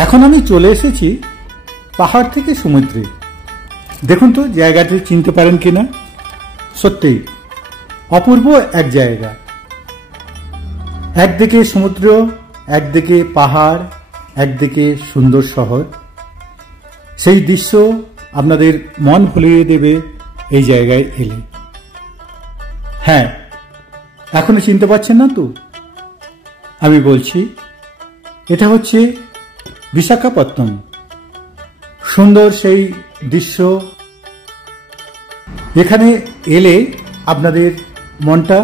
এখন আমি চলে এসেছি পাহাড় থেকে সমুদ্রে। দেখুন তো জায়গাটি চিনতে পারেন কিনা। সত্যি অপূর্ব এক জায়গা। একদিকে সমুদ্র, একদিকে পাহাড়, একদিকে সুন্দর শহর। সেই দৃশ্য আপনাদের মন ভুলিয়ে দেবে এই জায়গায় এলে। হ্যাঁ, এখনো চিনতে পারছেন না তো? আমি বলছি এটা হচ্ছে বিশাখাপত্তনম। সুন্দর সেই দৃশ্য। এখানে এলে আপনাদের মনটা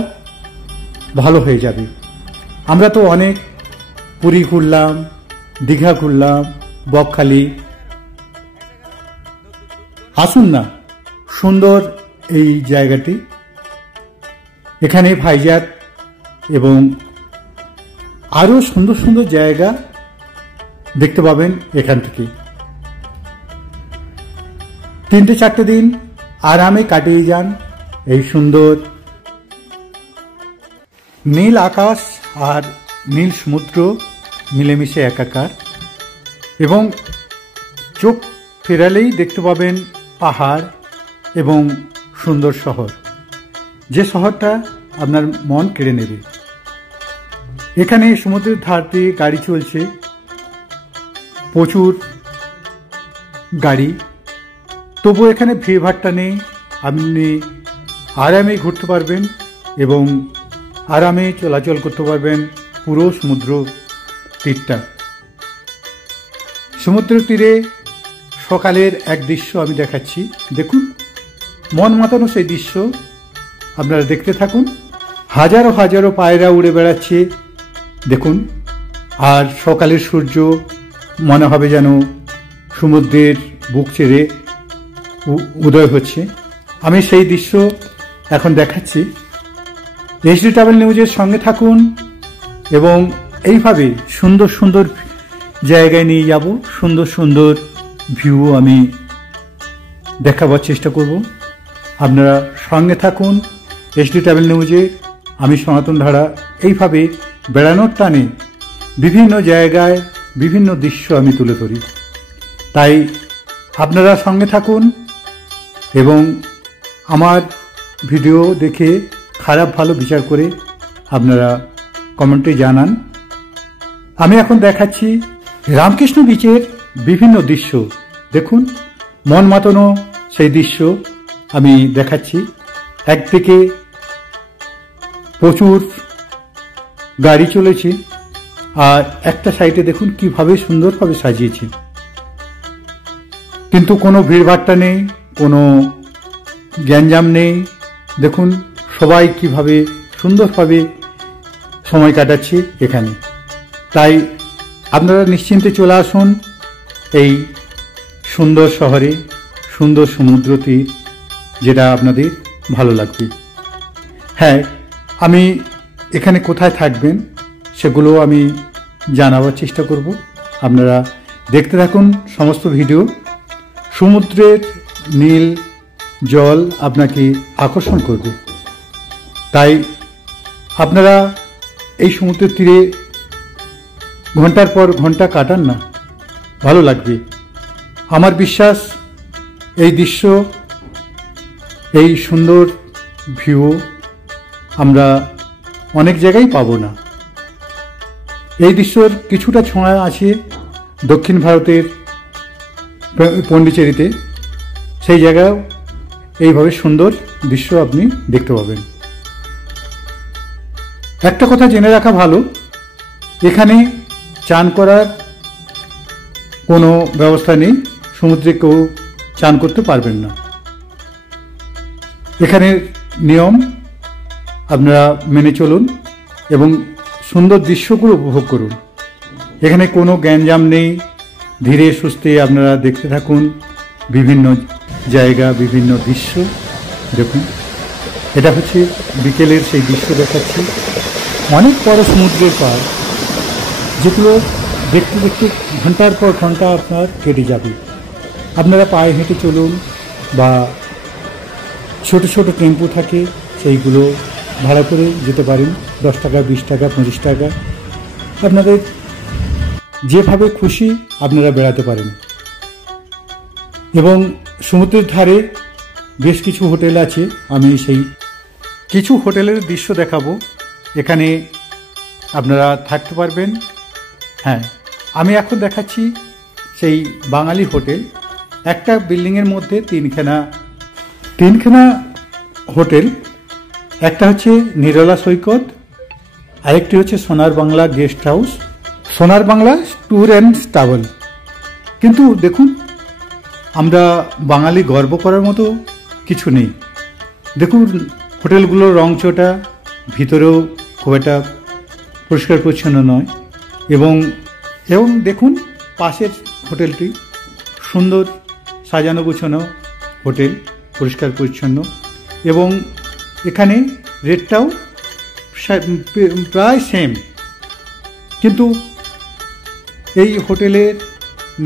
ভালো হয়ে যাবে। আমরা তো অনেক পুরী ঘুরলাম, দীঘা ঘুরলাম, বকখালি। আসুন না, সুন্দর এই জায়গাটি। এখানে ভাইজ্যাক এবং আরো সুন্দর সুন্দর জায়গা দেখতে পাবেন এখান থেকে। 3-4 দিন আরামে কাটিয়ে যান এই সুন্দর নীল আকাশ আর নীল সমুদ্র মিলেমিশে একাকার। এবং চোখ ফেরালেই দেখতে পাবেন পাহাড় এবং সুন্দর শহর, যে শহরটা আপনার মন কেড়ে নেবে। এখানে সমুদ্রের ধার দিয়ে গাড়ি চলছে, প্রচুর গাড়ি। তবু এখানে ভিড়ভাট্টা নেই। আপনি আরামে ঘুরতে পারবেন এবং আরামে চলাচল করতে পারবেন পুরো সমুদ্র তীরটা। সমুদ্র তীরে সকালের এক দৃশ্য আমি দেখাচ্ছি। দেখুন, মন মাতানো সেই দৃশ্য আপনারা দেখতে থাকুন। হাজারো হাজারো পায়রা উড়ে বেড়াচ্ছে দেখুন। আর সকালের সূর্য মনে হবে যেন সমুদ্রের বুক চেড়ে উদয় হচ্ছে। আমি সেই দৃশ্য এখন দেখাচ্ছি। HD ট্রাভেল নিউজের সঙ্গে থাকুন এবং এইভাবে সুন্দর সুন্দর জায়গায় নিয়ে যাব। সুন্দর সুন্দর ভিউ আমি দেখাবার চেষ্টা করব। আপনারা সঙ্গে থাকুন HD ট্রাভেল নিউজে। আমি সনাতন ধারা এইভাবে বেড়ানোর টানে বিভিন্ন জায়গায় বিভিন্ন দৃশ্য আমি তুলে ধরি। তাই আপনারা সঙ্গে থাকুন এবং আমার ভিডিও দেখে খারাপ ভালো বিচার করে আপনারা কমেন্টে জানান। আমি এখন দেখাচ্ছি রামকৃষ্ণ বিচের বিভিন্ন দৃশ্য। দেখুন, মন মাতানো সেই দৃশ্য আমি দেখাচ্ছি। একদিকে প্রচুর গাড়ি চলেছে আর একটা সাইডে দেখুন কিভাবে সুন্দরভাবে সাজিয়েছে। কিন্তু কোনো ভিড়ভাট্টা নেই, কোনো গ্যাঞ্জাম নেই। দেখুন সবাই কিভাবে সুন্দরভাবে সময় কাটাচ্ছে এখানে। তাই আপনারা নিশ্চিন্তে চলে আসুন এই সুন্দর শহরে, সুন্দর সমুদ্র তীর, যেটা আপনাদের ভালো লাগবে। হ্যাঁ, আমি এখানে কোথায় থাকবেন সেগুলো আমি জানাবার চেষ্টা করব। আপনারা দেখতে থাকুন সমস্ত ভিডিও। সমুদ্রের নীল জল আপনাকে আকর্ষণ করবে। তাই আপনারা এই সমুদ্রের তীরে ঘন্টার পর ঘন্টা কাটান না, ভালো লাগবে। আমার বিশ্বাস এই দৃশ্য, এই সুন্দর ভিউ আমরা অনেক জায়গায় পাবো না। এই দৃশ্যর কিছুটা ছোঁয়া আছে দক্ষিণ ভারতের পন্ডিচেরিতে। সেই জায়গায় এইভাবে সুন্দর দৃশ্য আপনি দেখতে পাবেন। একটা কথা জেনে রাখা ভালো, এখানে চান করার কোনো ব্যবস্থা নেই। সমুদ্রে কেউ চান করতে পারবেন না। এখানে নিয়ম আপনারা মেনে চলুন এবং সুন্দর দৃশ্যগুলো উপভোগ করুন। এখানে কোনো গ্যাঞ্জাম নেই। ধীরে সুস্থে আপনারা দেখতে থাকুন বিভিন্ন জায়গা, বিভিন্ন দৃশ্য। দেখুন, এটা হচ্ছে বিকেলের সেই দৃশ্য দেখাচ্ছি। অনেক বড় সমুদ্রের পাড়, যেগুলো দেখতে দেখতে ঘন্টার পর ঘন্টা আপনার কেটে যাবে। আপনারা পায়ে হেঁটে চলুন বা ছোট ছোট টেম্পো থাকে, সেইগুলো ভাড়া করে যেতে পারেন। 10 টাকা, 20 টাকা, 25 টাকা আপনাদের যেভাবে খুশি আপনারা বেড়াতে পারেন। এবং সমুদ্রের ধারে বেশ কিছু হোটেল আছে, আমি সেই কিছু হোটেলের দৃশ্য দেখাবো। এখানে আপনারা থাকতে পারবেন। হ্যাঁ, আমি এখন দেখাচ্ছি সেই বাঙালি হোটেল। একটা বিল্ডিংয়ের মধ্যে তিনখানা হোটেল। একটা হচ্ছে নিরলা সৈকত, আরেকটি হচ্ছে সোনার বাংলা গেস্ট হাউস, সোনার বাংলা ট্যুর অ্যান্ড ট্রাভেল। কিন্তু দেখুন, আমরা বাঙালি গর্ব করার মতো কিছু নেই। দেখুন হোটেলগুলোর রংচটা, ভিতরেও খুব একটা পরিষ্কার পরিচ্ছন্ন নয়। এবং দেখুন পাশের হোটেলটি সুন্দর সাজানো গোছানো হোটেল, পরিষ্কার পরিচ্ছন্ন। এবং এখানে রেটটাও প্রায় সেম। কিন্তু এই হোটেলের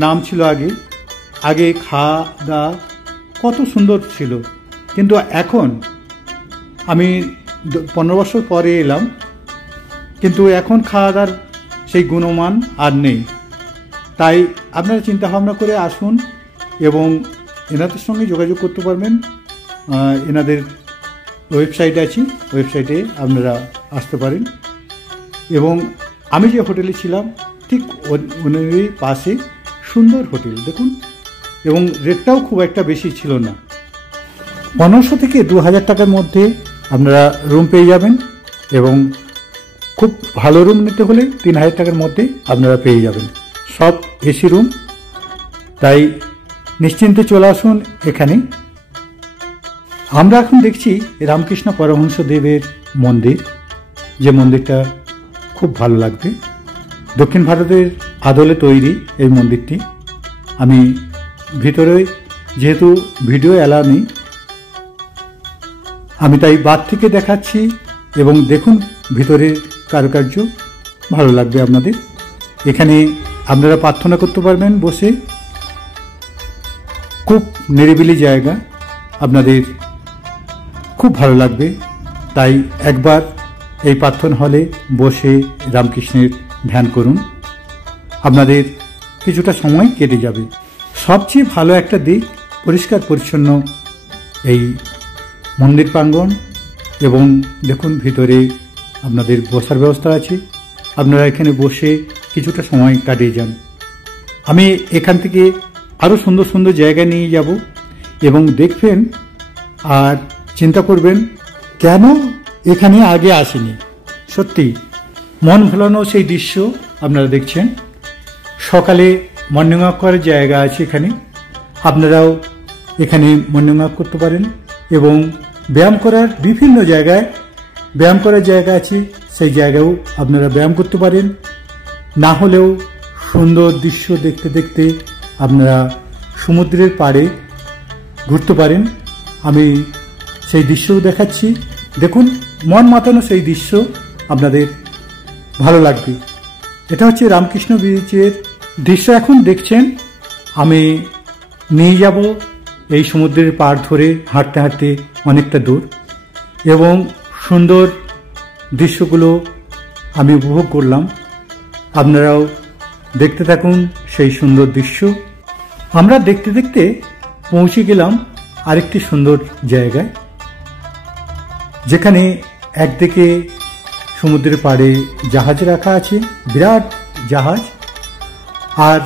নাম ছিল আগে খাওয়া দাওয়া কত সুন্দর ছিল, কিন্তু এখন আমি 15 বছর পরে এলাম, কিন্তু এখন খাওয়া দাওয়ার সেই গুণমান আর নেই। তাই আপনারা চিন্তা ভাবনা করে আসুন এবং এনাদের সঙ্গে যোগাযোগ করতে পারবেন। এনাদের ওয়েবসাইট আছে, ওয়েবসাইটে আপনারা আসতে পারেন। এবং আমি যে হোটেলে ছিলাম ঠিক ওনারই পাশে সুন্দর হোটেল দেখুন, এবং রেটটাও খুব একটা বেশি ছিল না। 1500 থেকে 2000 টাকার মধ্যে আপনারা রুম পেয়ে যাবেন। এবং খুব ভালো রুম নিতে হলে 3000 টাকার মধ্যে আপনারা পেয়ে যাবেন, সব এসি রুম। তাই নিশ্চিন্তে চলে আসুন এখানে। আমরা এখন দেখছি রামকৃষ্ণ পরমহংসদেবের মন্দির, যে মন্দিরটা খুব ভালো লাগবে। দক্ষিণ ভারতের আদলে তৈরি এই মন্দিরটি। আমি ভিতরে যেহেতু ভিডিও অ্যালাউ নেই, আমি তাই বাদ থেকে দেখাচ্ছি। এবং দেখুন ভিতরে কারুকার্য ভালো লাগবে আপনাদের। এখানে আপনারা প্রার্থনা করতে পারবেন বসে, খুব নিরিবিলি জায়গা, আপনাদের খুব ভালো লাগবে। তাই একবার এই প্রার্থনা হলে বসে রামকৃষ্ণের ধ্যান করুন, আপনাদের কিছুটা সময় কেটে যাবে। সবচেয়ে ভালো একটা দিক পরিষ্কার পরিচ্ছন্ন এই মন্দির প্রাঙ্গণ। এবং দেখুন ভিতরে আপনাদের বসার ব্যবস্থা আছে, আপনারা এখানে বসে কিছুটা সময় কাটিয়ে যান। আমি এখান থেকে আরও সুন্দর সুন্দর জায়গা নিয়ে যাব এবং দেখবেন আর চিন্তা করবেন কেন এখানে আগে আসেনি। সত্যি মন ভোলানো সেই দৃশ্য আপনারা দেখছেন। সকালে মর্নিং ওয়াক করার জায়গা আছে এখানে, আপনারাও এখানে মর্নিং ওয়াক করতে পারেন। এবং ব্যায়াম করার বিভিন্ন জায়গায় ব্যায়াম করার জায়গা আছে, সেই জায়গায়ও আপনারা ব্যায়াম করতে পারেন। না হলেও সুন্দর দৃশ্য দেখতে দেখতে আপনারা সমুদ্রের পাড়ে ঘুরতে পারেন। আমি সেই দৃশ্যও দেখাচ্ছি, দেখুন মন মাতানো সেই দৃশ্য আপনাদের ভালো লাগবে। এটা হচ্ছে রামকৃষ্ণ বিচের দৃশ্য এখন দেখছেন। আমি নিয়ে যাব এই সমুদ্রের পাড় ধরে হাঁটতে হাঁটতে অনেকটা দূর, এবং সুন্দর দৃশ্যগুলো আমি উপভোগ করলাম। আপনারাও দেখতে থাকুন সেই সুন্দর দৃশ্য। আমরা দেখতে দেখতে পৌঁছে গেলাম আরেকটি সুন্দর জায়গায়, যেখানে একদিকে সমুদ্রের পাড়ে জাহাজ রাখা আছে, বিরাট জাহাজ, আর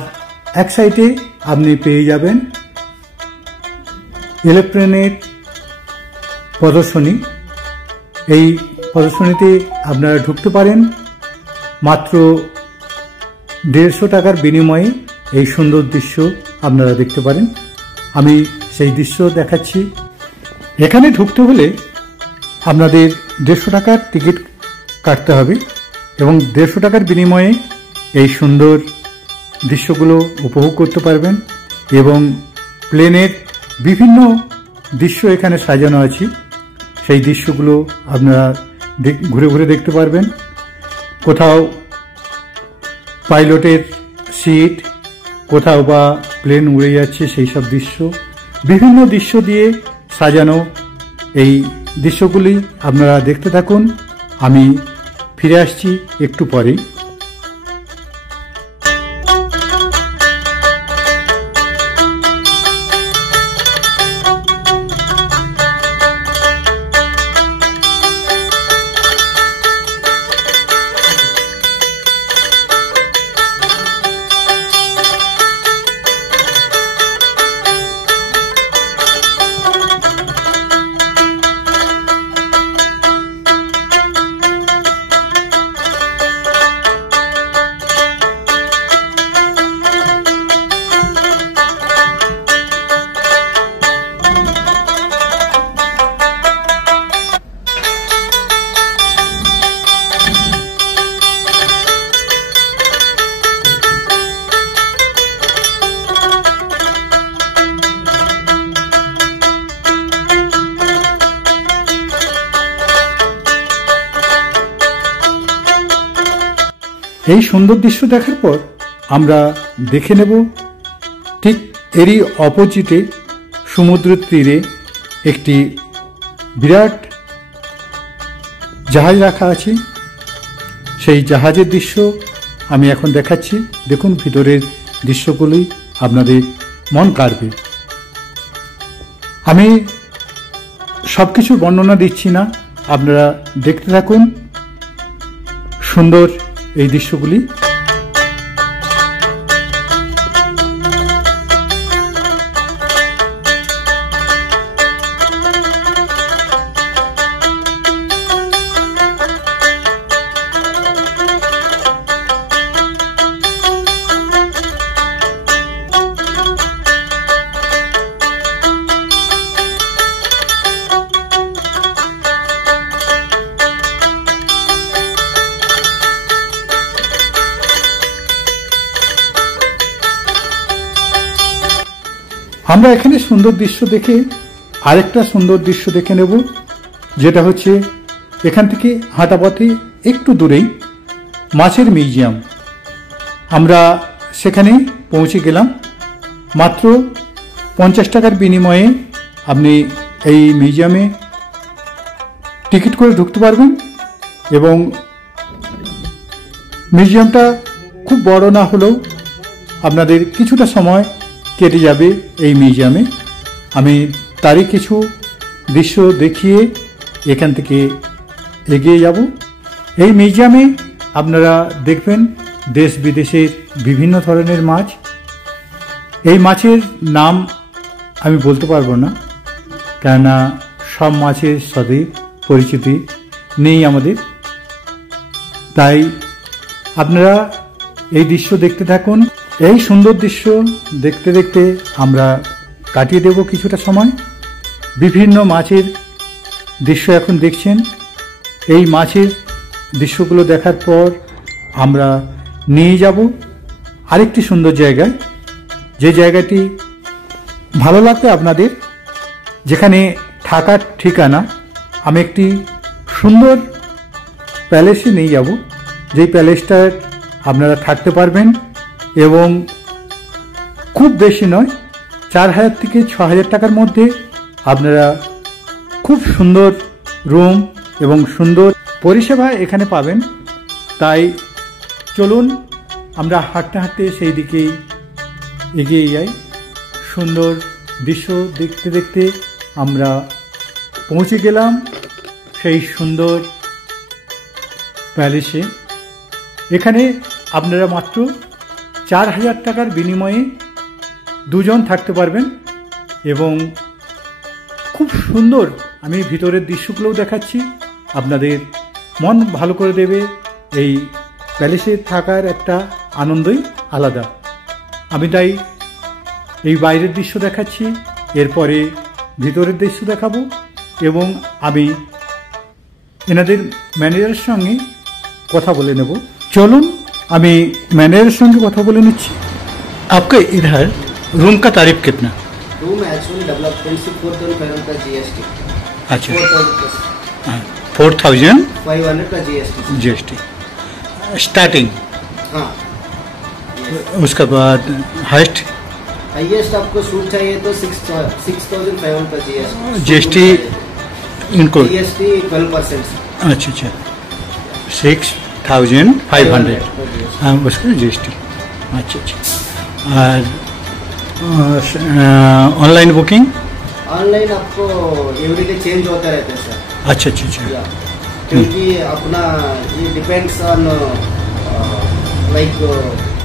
এক সাইডে আপনি পেয়ে যাবেন এরোপ্লেনের প্রদর্শনী। এই প্রদর্শনীতে আপনারা ঢুকতে পারেন মাত্র 150 টাকার বিনিময়ে। এই সুন্দর দৃশ্য আপনারা দেখতে পারেন। আমি সেই দৃশ্য দেখাচ্ছি। এখানে ঢুকতে হলে আপনাদের 150 টাকার টিকিট কাটতে হবে, এবং 150 টাকার বিনিময়ে এই সুন্দর দৃশ্যগুলো উপভোগ করতে পারবেন। এবং প্লেনের বিভিন্ন দৃশ্য এখানে সাজানো আছে, সেই দৃশ্যগুলো আপনারা ঘুরে ঘুরে দেখতে পারবেন। কোথাও পাইলটের সিট, কোথাও বা প্লেন উড়ে যাচ্ছে, সেই সব দৃশ্য, বিভিন্ন দৃশ্য দিয়ে সাজানো এই দৃশ্যগুলি আপনারা দেখতে থাকুন। আমি ফিরে আসছি একটু পরেই। এই সুন্দর দৃশ্য দেখার পর আমরা দেখে নেব ঠিক এরই অপোজিটে সমুদ্রের তীরে একটি বিরাট জাহাজ রাখা আছে। সেই জাহাজের দৃশ্য আমি এখন দেখাচ্ছি। দেখুন, ভিতরের দৃশ্যগুলি আপনাদের মন কাড়বে। আমি সব কিছু বর্ণনা দিচ্ছি না, আপনারা দেখতে থাকুন সুন্দর এই দৃশ্যগুলি। আমরা এখানে সুন্দর দৃশ্য দেখে আরেকটা সুন্দর দৃশ্য দেখে নেব, যেটা হচ্ছে এখান থেকে হাঁটা পথে একটু দূরেই মাছের মিউজিয়াম। আমরা সেখানে পৌঁছে গেলাম। মাত্র 50 টাকার বিনিময়ে আপনি এই মিউজিয়ামে টিকিট করে ঢুকতে পারবেন এবং মিউজিয়ামটা খুব বড় না হলেও আপনাদের কিছুটা সময় কেটে যাবে এই মিউজিয়ামে। আমি তারই কিছু দৃশ্য দেখিয়ে এখান থেকে এগিয়ে যাব। এই মিউজিয়ামে আপনারা দেখবেন দেশ বিদেশের বিভিন্ন ধরনের মাছ। এই মাছের নাম আমি বলতে পারবো না, কেননা সব মাছের সাথে পরিচিতি নেই আমাদের। তাই আপনারা এই দৃশ্য দেখতে থাকুন। এই সুন্দর দৃশ্য দেখতে দেখতে আমরা কাটিয়ে দেব কিছুটা সময়। বিভিন্ন মাছের দৃশ্য এখন দেখছেন। এই মাছের দৃশ্যগুলো দেখার পর আমরা নিয়ে যাব আরেকটি সুন্দর জায়গায়, যে জায়গাটি ভালো লাগবে আপনাদের, যেখানে থাকার ঠিকানা। আমি একটি সুন্দর প্যালেসে নিয়ে যাব, যেই প্যালেসটার আপনারা থাকতে পারবেন এবং খুব বেশি নয়, 4000 থেকে 6000 টাকার মধ্যে আপনারা খুব সুন্দর রুম এবং সুন্দর পরিষেবা এখানে পাবেন। তাই চলুন আমরা হাঁটতে হাঁটতে সেই দিকেই এগিয়ে যাই। সুন্দর দৃশ্য দেখতে দেখতে আমরা পৌঁছে গেলাম সেই সুন্দর প্যালেসে। এখানে আপনারা মাত্র 4000 টাকার বিনিময়ে দুজন থাকতে পারবেন এবং খুব সুন্দর, আমি ভিতরের দৃশ্যগুলোও দেখাচ্ছি, আপনাদের মন ভালো করে দেবে। এই প্যালেসে থাকার একটা আনন্দই আলাদা। আমি তাই এই বাইরের দৃশ্য দেখাচ্ছি, এরপরে ভিতরের দৃশ্য দেখাবো এবং আমি এনাদের ম্যানেজারের সঙ্গে কথা বলে নেব। চলুন আমি मैनेजर संगे কথা বলে নিচ্ছি। आपका इधर रूम का तारीफ कितना? रूम एक्चुअली डेवलपमेंट से 4,500 का जीएसटी। अच्छा, 4,500 का जीएसटी। GST starting. हाँ, उसके बाद हाइस्ट आपको सूट चाहिए तो 6,500 का जीएसटी इंक्लूड। जीएसटी 12%। अच्छा अच्छा, 6,500 हाँ, उसका जीएसटी। अच्छा अच्छा। और ऑनलाइन बुकिंग? ऑनलाइन आपको एवरीडे चेंज होता रहता है सर। अच्छा अच्छा अच्छा, क्योंकि अपना ये depends on like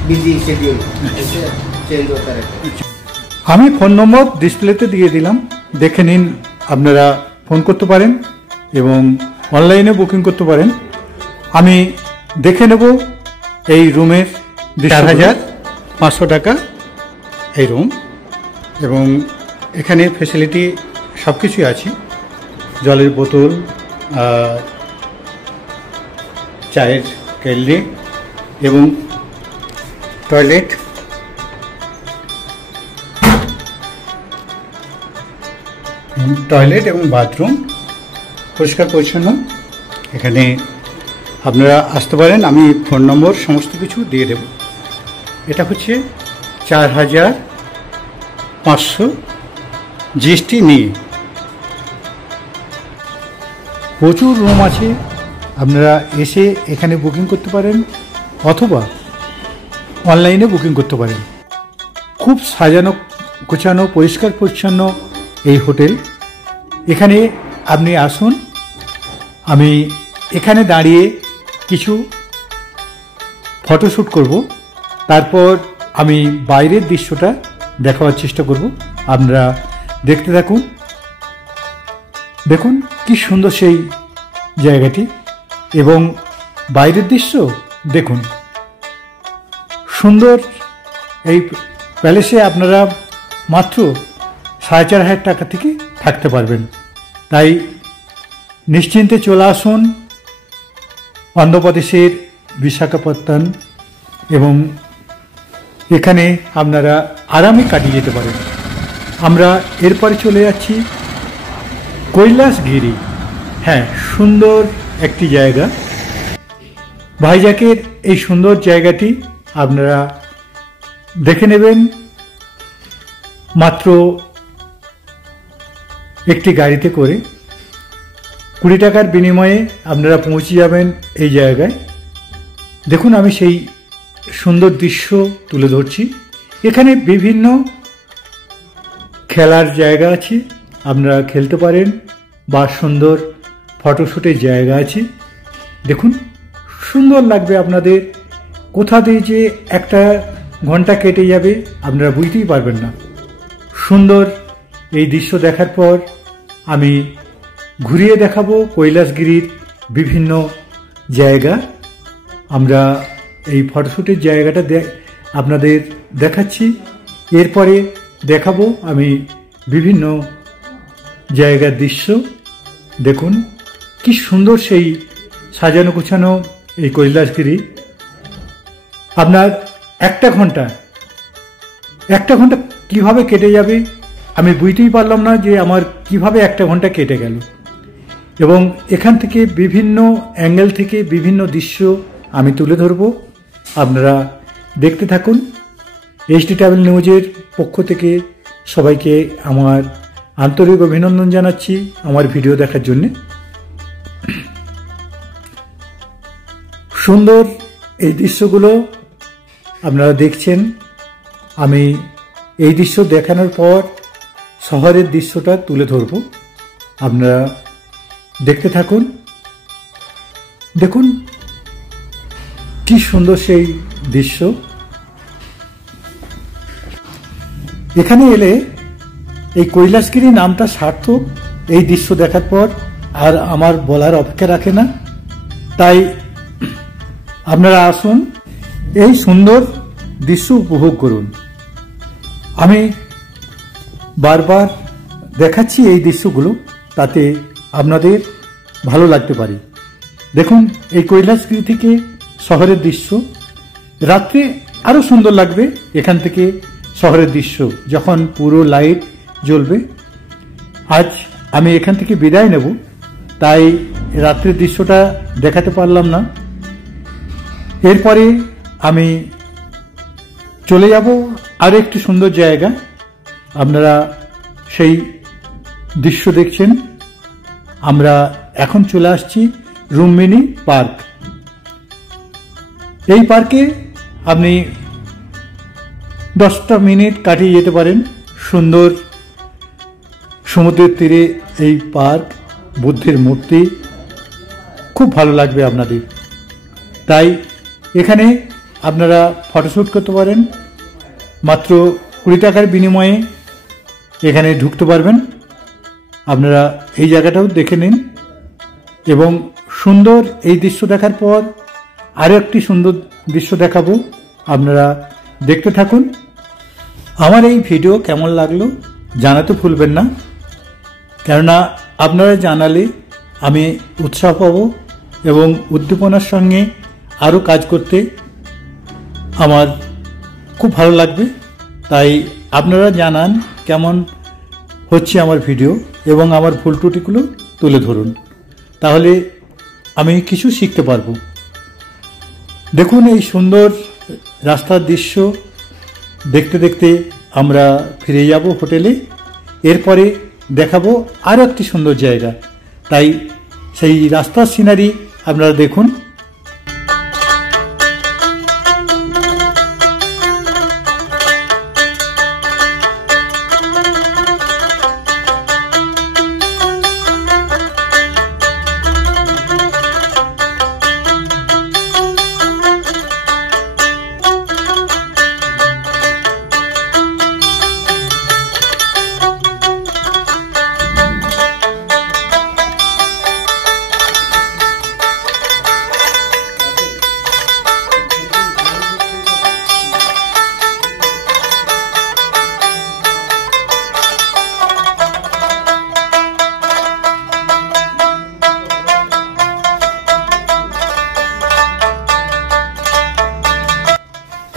busy schedule, ऐसे चेंज होता रहता है। আমি ফোন নম্বর ডিসপ্লেতে দিয়ে দিলাম, দেখে নিন। আপনারা ফোন করতে পারেন এবং অনলাইনে বুকিং করতে পারেন। আমি দেখে নেব এই রুমের 4,500 টাকা এই রুম এবং এখানে ফেসিলিটি সব কিছুই আছে, জলের বোতল, চায়ের কেটলি এবং টয়লেট। টয়লেট এবং বাথরুম পরিষ্কার পরিচ্ছন্ন। এখানে আপনারা আসতে পারেন, আমি ফোন নম্বর সমস্ত কিছু দিয়ে দেব। এটা হচ্ছে 4500 জিএসটি নিয়ে। প্রচুর রুম আছে, আপনারা এসে এখানে বুকিং করতে পারেন অথবা অনলাইনে বুকিং করতে পারেন। খুব সাজানো গোছানো পরিষ্কার পরিচ্ছন্ন এই হোটেল। এখানে আপনি আসুন, আমি এখানে দাঁড়িয়ে কিছু ফটোশ্যুট করব, তারপর আমি বাইরের দৃশ্যটা দেখাবার চেষ্টা করব। আপনারা দেখতে থাকুন। দেখুন কি সুন্দর সেই জায়গাটি এবং বাইরের দৃশ্য দেখুন। সুন্দর এই প্যালেসে আপনারা মাত্র 4500 টাকা থেকে থাকতে পারবেন। তাই নিশ্চিন্তে চলে আসুন অন্ধ্রপ্রদেশের বিশাখাপত্তনম, এবং এখানে আপনারা আরামে কাটিয়ে যেতে পারেন। আমরা এরপরে চলে যাচ্ছি কৈলাসগিরি। হ্যাঁ, সুন্দর একটি জায়গা। ভাইজ্যাকের এই সুন্দর জায়গাটি আপনারা দেখে নেবেন মাত্র একটি গাড়িতে করে। 20 টাকার বিনিময়ে আপনারা পৌঁছে যাবেন এই জায়গায়। দেখুন আমি সেই সুন্দর দৃশ্য তুলে ধরছি। এখানে বিভিন্ন খেলার জায়গা আছে, আপনারা খেলতে পারেন, বা সুন্দর ফটোশ্যুটের জায়গা আছে। দেখুন সুন্দর লাগবে আপনাদের। কোথা দিয়ে যে একটা ঘন্টা কেটে যাবে আপনারা বুঝতেই পারবেন না। সুন্দর এই দৃশ্য দেখার পর আমি ঘুরিয়ে দেখাবো কৈলাসগিরির বিভিন্ন জায়গা। আমরা এই ফটোশ্যুটের জায়গাটা আপনাদের দেখাচ্ছি, এরপরে দেখাবো আমি বিভিন্ন জায়গার দৃশ্য। দেখুন কি সুন্দর সেই সাজানো গোছানো এই কৈলাসগিরি। আপনার একটা ঘন্টা কিভাবে কেটে যাবে আমি বুঝতেই পারলাম না যে আমার কিভাবে একটা ঘন্টা কেটে গেল। এবং এখান থেকে বিভিন্ন অ্যাঙ্গেল থেকে বিভিন্ন দৃশ্য আমি তুলে ধরব, আপনারা দেখতে থাকুন। এইচডি ট্রাভেল নিউজের পক্ষ থেকে সবাইকে আমার আন্তরিক অভিনন্দন জানাচ্ছি আমার ভিডিও দেখার জন্য। সুন্দর এই দৃশ্যগুলো আপনারা দেখছেন। আমি এই দৃশ্য দেখানোর পর শহরের দৃশ্যটা তুলে ধরব, আপনারা দেখতে থাকুন। দেখুন কি সুন্দর সেই দৃশ্য। এখানে এলে এই কৈলাসগিরি নামটা সার্থক। এই দৃশ্য দেখার পর আর আমার বলার অপেক্ষা রাখে না। তাই আপনারা আসুন, এই সুন্দর দৃশ্য উপভোগ করুন। আমি বারবার দেখাচ্ছি এই দৃশ্যগুলো, তাতে আপনাদের ভালো লাগতে পারে। দেখুন এই কৈলাসগিরি থেকে শহরের দৃশ্য। রাত্রে আরো সুন্দর লাগবে এখান থেকে শহরের দৃশ্য যখন পুরো লাইট জ্বলবে। আজ আমি এখান থেকে বিদায় নেব, তাই রাত্রের দৃশ্যটা দেখাতে পারলাম না। এরপরে আমি চলে যাব আরো একটি সুন্দর জায়গা। আপনারা সেই দৃশ্য দেখছেন। আমরা এখন চলে আসছি রুম্মিনী পার্ক। এই পার্কে আপনি 10টা মিনিট কাটিয়ে যেতে পারেন। সুন্দর সমুদ্রের তীরে এই পার্ক, বুদ্ধের মূর্তি, খুব ভালো লাগবে আপনাদের। তাই এখানে আপনারা ফটোশ্যুট করতে পারেন। মাত্র 20 টাকার বিনিময়ে এখানে ঢুকতে পারবেন। আপনারা এই জায়গাটাও দেখে নিন। এবং সুন্দর এই দৃশ্য দেখার পর আরও একটি সুন্দর দৃশ্য দেখাবো, আপনারা দেখতে থাকুন। আমার এই ভিডিও কেমন লাগলো জানাতে ভুলবেন না, কেননা আপনারা জানালে আমি উৎসাহ পাব এবং উদ্দীপনার সঙ্গে আরও কাজ করতে আমার খুব ভালো লাগবে। তাই আপনারা জানান কেমন হচ্ছে আমার ভিডিও এবং আমার ভুল ত্রুটিগুলো তুলে ধরুন, তাহলে আমি কিছু শিখতে পারবো। দেখুন এই সুন্দর রাস্তার দৃশ্য দেখতে দেখতে আমরা ফিরে যাব হোটেলে। এরপরে দেখাবো আরও একটি সুন্দর জায়গা, তাই সেই রাস্তার সিনারি আপনারা দেখুন।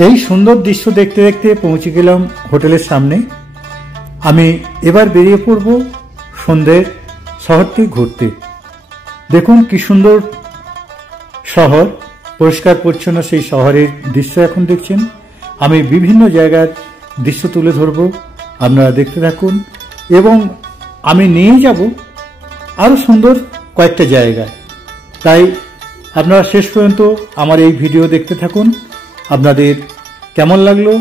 এই সুন্দর দৃশ্য দেখতে দেখতে পৌঁছে গেলাম হোটেলের সামনে। আমি এবার বেরিয়ে পড়ব সন্ধ্যের শহরটি ঘুরতে। দেখুন কি সুন্দর শহর, পরিষ্কার পরিচ্ছন্ন সেই শহরের দৃশ্য এখন দেখছেন। আমি বিভিন্ন জায়গার দৃশ্য তুলে ধরব, আপনারা দেখতে থাকুন এবং আমি নিয়ে যাব আরও সুন্দর কয়েকটা জায়গায়। তাই আপনারা শেষ পর্যন্ত আমার এই ভিডিও দেখতে থাকুন। আপনাদের কেমন লাগলো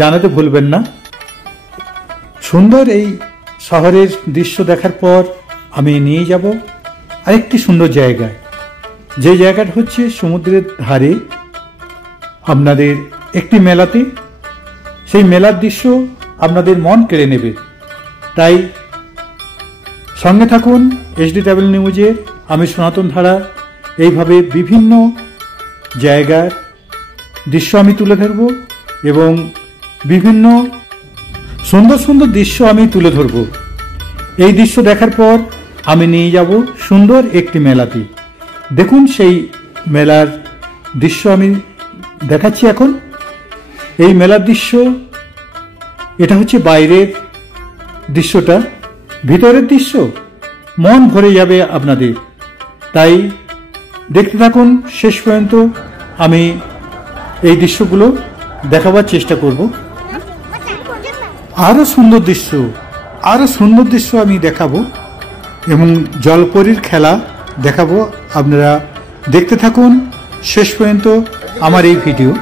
জানাতে ভুলবেন না। সুন্দর এই শহরের দৃশ্য দেখার পর আমি নিয়ে যাব আরেকটি সুন্দর জায়গায়, যে জায়গাটা হচ্ছে সমুদ্রের ধারে আপনাদের একটি মেলাতে। সেই মেলার দৃশ্য আপনাদের মন কেড়ে নেবে, তাই সঙ্গে থাকুন HD ট্রাভেল নিউজের। আমি সনাতন ধারা এইভাবে বিভিন্ন জায়গার দৃশ্য আমি তুলে ধরব এবং বিভিন্ন সুন্দর সুন্দর দৃশ্য আমি তুলে ধরব। এই দৃশ্য দেখার পর আমি নিয়ে যাব সুন্দর একটি মেলাতে। দেখুন সেই মেলার দৃশ্য আমি দেখাচ্ছি এখন। এই মেলার দৃশ্য এটা হচ্ছে বাইরের দৃশ্যটা, ভিতরের দৃশ্য মন ভরে যাবে আপনাদের। তাই দেখতে থাকুন শেষ পর্যন্ত। আমি এই দৃশ্যগুলো দেখাবার চেষ্টা করব। আরো সুন্দর দৃশ্য আমি দেখাবো এবং জলপরীর খেলা দেখাবো। আপনারা দেখতে থাকুন শেষ পর্যন্ত আমার এই ভিডিও।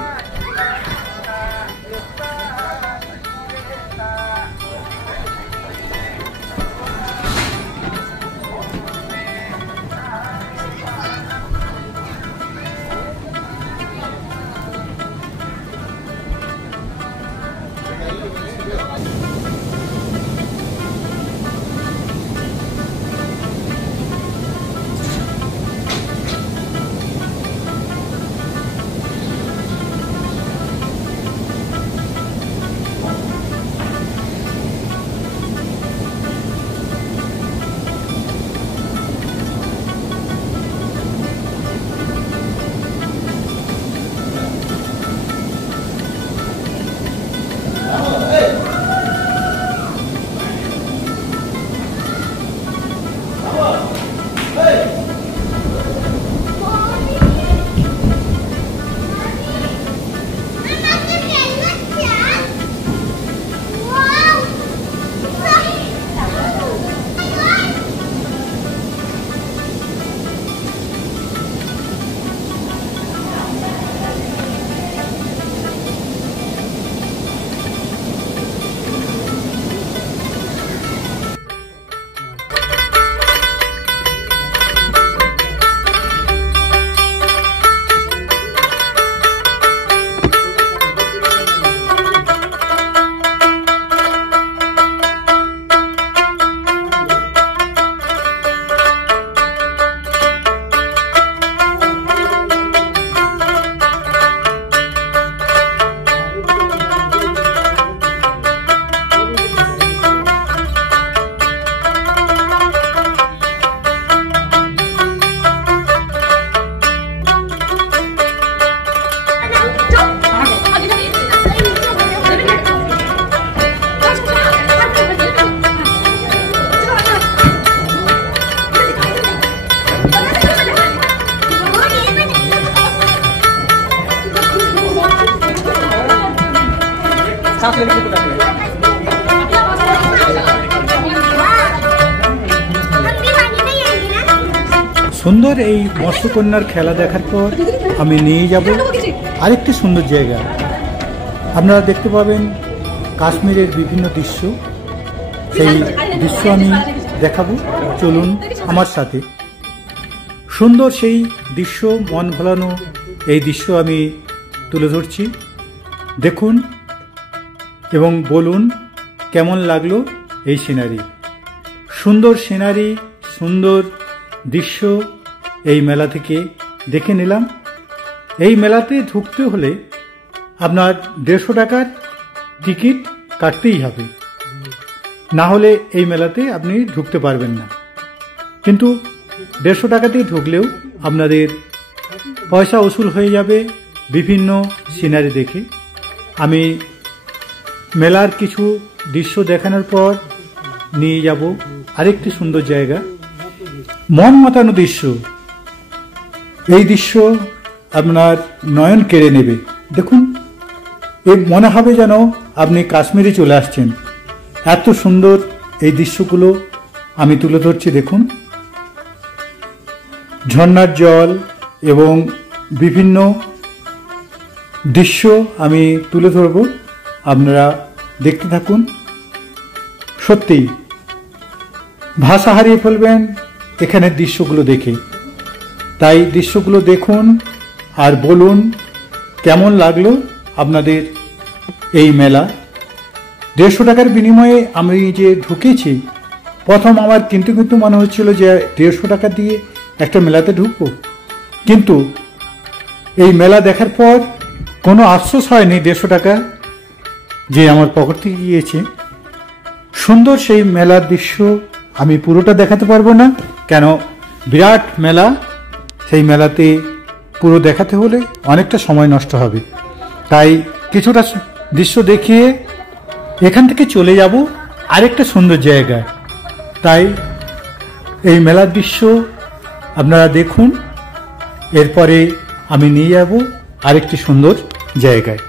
সুন্দর এই মৎস্যকন্যার খেলা দেখার পর আমি নিয়ে যাব আরেকটি সুন্দর জায়গা। আপনারা দেখতে পাবেন কাশ্মীরের বিভিন্ন দৃশ্য, সেই দৃশ্য আমি দেখাবো, চলুন আমার সাথে। সুন্দর সেই দৃশ্য, মন ভোলানো এই দৃশ্য আমি তুলে ধরছি, দেখুন এবং বলুন কেমন লাগলো এই সিনারি। সুন্দর সিনারি, সুন্দর দৃশ্য এই মেলা থেকে দেখে নিলাম। এই মেলাতে ঢুকতে হলে আপনার 150 টাকার টিকিট কাটতেই হবে, না হলে এই মেলাতে আপনি ঢুকতে পারবেন না। কিন্তু 150 টাকাতে ঢুকলেও আপনাদের পয়সা উসুল হয়ে যাবে বিভিন্ন সিনারি দেখে। আমি মেলার কিছু দৃশ্য দেখানোর পর নিয়ে যাব আরেকটি সুন্দর জায়গা, মন মাতানো দৃশ্য। এই দৃশ্য আপনার নয়ন কেড়ে নেবে। দেখুন, এ মনে হবে যেন আপনি কাশ্মীরে চলে আসছেন, এত সুন্দর এই দৃশ্যগুলো আমি তুলে ধরছি। দেখুন, ঝর্ণার জল এবং বিভিন্ন দৃশ্য আমি তুলে ধরব, আপনারা দেখতে থাকুন। সত্যিই ভাষা হারিয়ে ফেলবেন এখানের দৃশ্যগুলো দেখে। তাই দৃশ্যগুলো দেখুন আর বলুন কেমন লাগলো আপনাদের এই মেলা। 150 টাকার বিনিময়ে আমি যে ঢুকেছি, প্রথম আমার কিন্তু মনে হচ্ছিল যে 150 টাকা দিয়ে একটা মেলাতে ঢুকবো, কিন্তু এই মেলা দেখার পর কোনো আফসোস হয়নি 150 টাকা যে আমার পকেট থেকে গিয়েছে। সুন্দর সেই মেলার দৃশ্য আমি পুরোটা দেখাতে পারবো না, কেন বিরাট মেলা, সেই মেলাতে পুরো দেখাতে হলে অনেকটা সময় নষ্ট হবে। তাই কিছুটা দৃশ্য দেখিয়ে এখান থেকে চলে যাব আরেকটা সুন্দর জায়গায়। তাই এই মেলার দৃশ্য আপনারা দেখুন, এরপরে আমি নিয়ে যাব আরেকটি সুন্দর জায়গায়।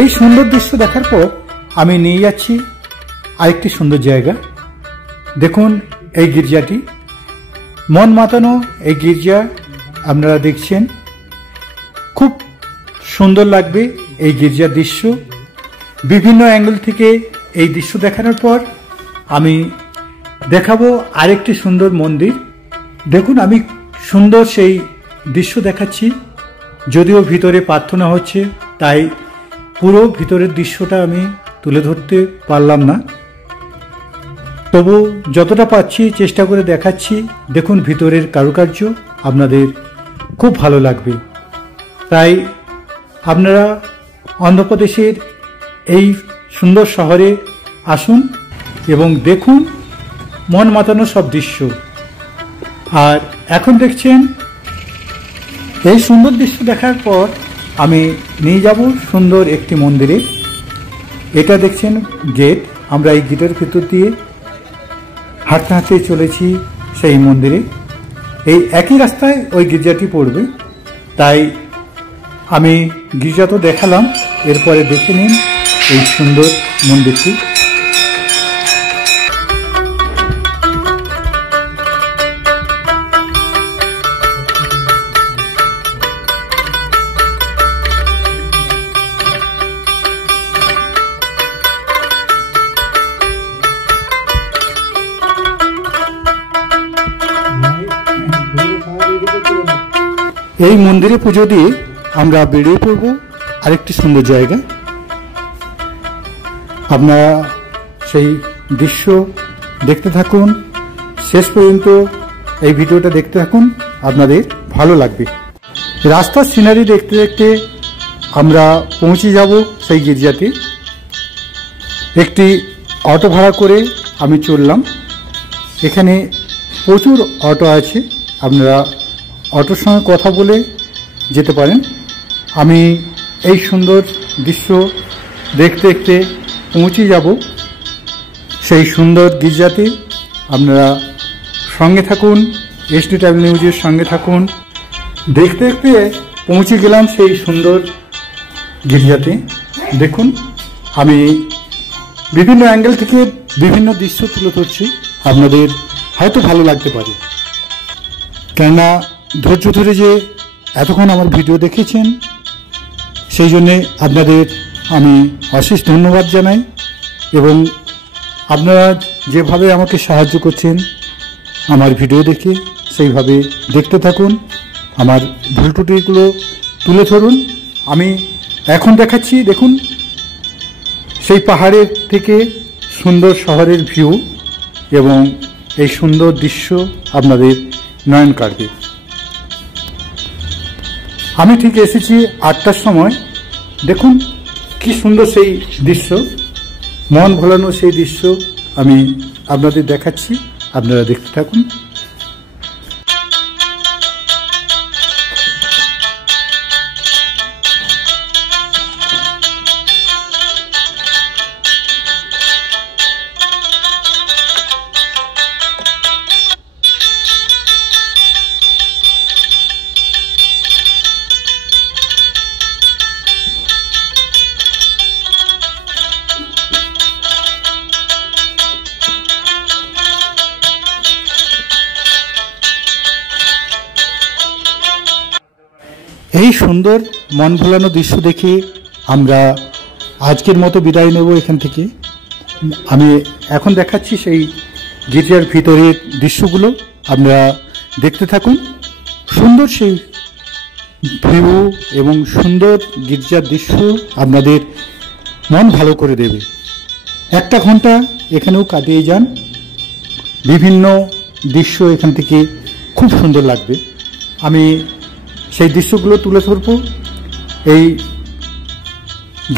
এই সুন্দর দৃশ্য দেখার পর আমি নিয়ে যাচ্ছি আরেকটি সুন্দর জায়গা। দেখুন এই গির্জাটি, মন মাতানো এই গির্জা আপনারা দেখছেন, খুব সুন্দর লাগবে এই গির্জার দৃশ্য। বিভিন্ন অ্যাঙ্গেল থেকে এই দৃশ্য দেখানোর পর আমি দেখাবো আরেকটি সুন্দর মন্দির। দেখুন আমি সুন্দর সেই দৃশ্য দেখাচ্ছি, যদিও ভিতরে প্রার্থনা হচ্ছে তাই পুরো ভিতরের দৃশ্যটা আমি তুলে ধরতে পারলাম না, তবু যতটা পাচ্ছি চেষ্টা করে দেখাচ্ছি। দেখুন ভিতরের কারুকার্য আপনাদের খুব ভালো লাগবে। তাই আপনারা অন্ধ্রপ্রদেশের এই সুন্দর শহরে আসুন এবং দেখুন মন মাতানো সব দৃশ্য। আর এখন দেখছেন এই সুন্দর দৃশ্য দেখার পর আমি নিয়ে যাব সুন্দর একটি মন্দিরে। এটা দেখছেন গেট, আমরা এই গেটের ভিতর দিয়ে হাঁটতে হাঁটতে চলেছি সেই মন্দিরে। এই একই রাস্তায় ওই গির্জাটি পড়বে, তাই আমি গির্জা তো দেখালাম, এরপরে দেখে নিন এই সুন্দর মন্দিরটি। এই মন্দিরে পুজো দিয়ে আমরা বেরিয়ে পড়ব আরেকটি সুন্দর জায়গা। আপনারা সেই দৃশ্য দেখতে থাকুন, শেষ পর্যন্ত এই ভিডিওটা দেখতে থাকুন, আপনাদের ভালো লাগবে। রাস্তার সিনারি দেখতে দেখতে আমরা পৌঁছে যাব সেই গির্জাতে। একটি অটো ভাড়া করে আমি চললাম। এখানে প্রচুর অটো আছে, আপনারা অটোর সঙ্গে কথা বলে যেতে পারেন। আমি এই সুন্দর দৃশ্য দেখতে দেখতে পৌঁছে যাব সেই সুন্দর গির্জাতে। আপনারা সঙ্গে থাকুন, এসডি ট্রাভেল নিউজের সঙ্গে থাকুন। দেখতে দেখতে পৌঁছে গেলাম সেই সুন্দর গির্জাতে। দেখুন, আমি বিভিন্ন অ্যাঙ্গেল থেকে বিভিন্ন দৃশ্য তুলে ধরছি, আপনাদের হয়তো ভালো লাগতে পারে। কেননা ধৈর্য ধরে যে এতক্ষণ আমার ভিডিও দেখেছেন, সেই জন্যে আপনাদের আমি অশেষ ধন্যবাদ জানাই। এবং আপনারা যেভাবে আমাকে সাহায্য করছেন আমার ভিডিও দেখে, সেইভাবে দেখতে থাকুন, আমার ভুল ত্রুটিগুলো তুলে ধরুন। আমি এখন দেখাচ্ছি, দেখুন সেই পাহাড়ের থেকে সুন্দর শহরের ভিউ এবং এই সুন্দর দৃশ্য আপনাদের নয়ন কাড়বে। আমি ঠিক এসেছি 8টার সময়। দেখুন কি সুন্দর সেই দৃশ্য, মন ভোলানো সেই দৃশ্য আমি আপনাদের দেখাচ্ছি, আপনারা দেখতে থাকুন। এই সুন্দর মন ভোলানো দৃশ্য দেখে আমরা আজকের মতো বিদায় নেব এখান থেকে। আমি এখন দেখাচ্ছি সেই গির্জার ভিতরের দৃশ্যগুলো, আপনারা দেখতে থাকুন। সুন্দর সেই ভিউ এবং সুন্দর গির্জার দৃশ্য আপনাদের মন ভালো করে দেবে। 1 ঘন্টা এখানেও কাটিয়ে যান, বিভিন্ন দৃশ্য এখান থেকে খুব সুন্দর লাগবে। আমি সেই দৃশ্যগুলো তুলে ধরব। এই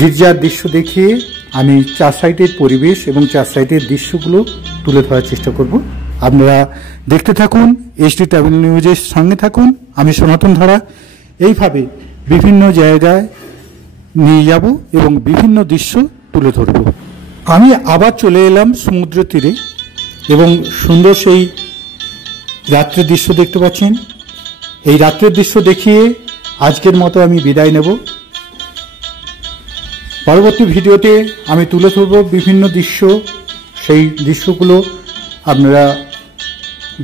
গির্জার দৃশ্য দেখিয়ে আমি 4 সাইডের পরিবেশ এবং 4 সাইডের দৃশ্যগুলো তুলে ধরার চেষ্টা করব। আপনারা দেখতে থাকুন, এসডি ট্রাভেল নিউজের সঙ্গে থাকুন। আমি সনাতন ধারা এইভাবে বিভিন্ন জায়গায় নিয়ে যাব এবং বিভিন্ন দৃশ্য তুলে ধরব। আমি আবার চলে এলাম সমুদ্র তীরে এবং সুন্দর সেই রাত্রের দৃশ্য দেখতে পাচ্ছেন। এই রাত্রের দৃশ্য দেখিয়ে আজকের মতো আমি বিদায় নেব। পরবর্তী ভিডিওতে আমি তুলে ধরব বিভিন্ন দৃশ্য, সেই দৃশ্যগুলো আপনারা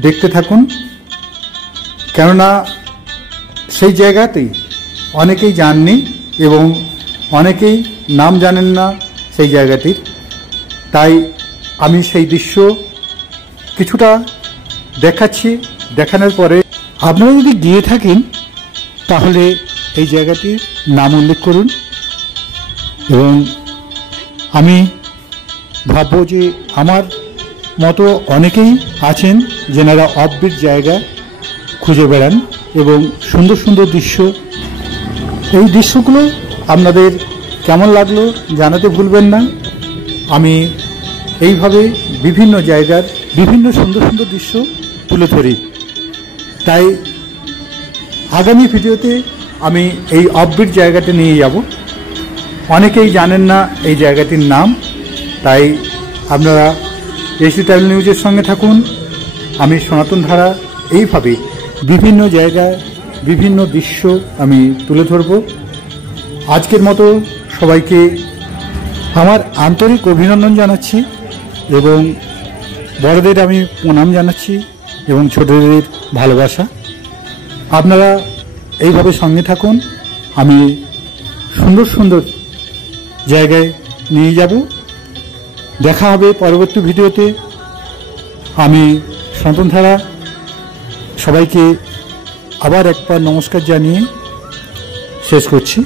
দেখতে থাকুন। কেননা সেই জায়গাতেই অনেকেই যাননি এবং অনেকেই নাম জানেন না সেই জায়গাটির, তাই আমি সেই দৃশ্য কিছুটা দেখাচ্ছি। দেখানোর পরে আপনারা যদি গিয়ে থাকেন তাহলে এই জায়গাটির নাম উল্লেখ করুন এবং আমি ভাববো যে আমার মতো অনেকেই আছেন যেনারা অফবিট জায়গা খুঁজে বেড়ান এবং সুন্দর সুন্দর দৃশ্য। এই দৃশ্যগুলো আপনাদের কেমন লাগলো জানাতে ভুলবেন না। আমি এইভাবে বিভিন্ন জায়গার বিভিন্ন সুন্দর সুন্দর দৃশ্য তুলে ধরি। তাই আগামী ভিডিওতে আমি এই অফবিট জায়গাটা নিয়ে যাব। অনেকেই জানেন না এই জায়গাটির নাম, তাই আপনারা এসডি ট্রাভেল নিউজের সঙ্গে থাকুন। আমি সনাতন ধারা এইভাবে বিভিন্ন জায়গায় বিভিন্ন দৃশ্য আমি তুলে ধরব। আজকের মতো সবাইকে আমার আন্তরিক অভিনন্দন জানাচ্ছি এবং বড়দের আমি প্রণাম জানাচ্ছি এবং ছোটদের ভালোবাসা। আপনারা এইভাবে সঙ্গে থাকুন, আমি সুন্দর সুন্দর জায়গায় নিয়ে যাব। দেখা হবে পরবর্তী ভিডিওতে। আমি সনাতন ধারা সবাইকে আবার একবার নমস্কার জানিয়ে শেষ করছি।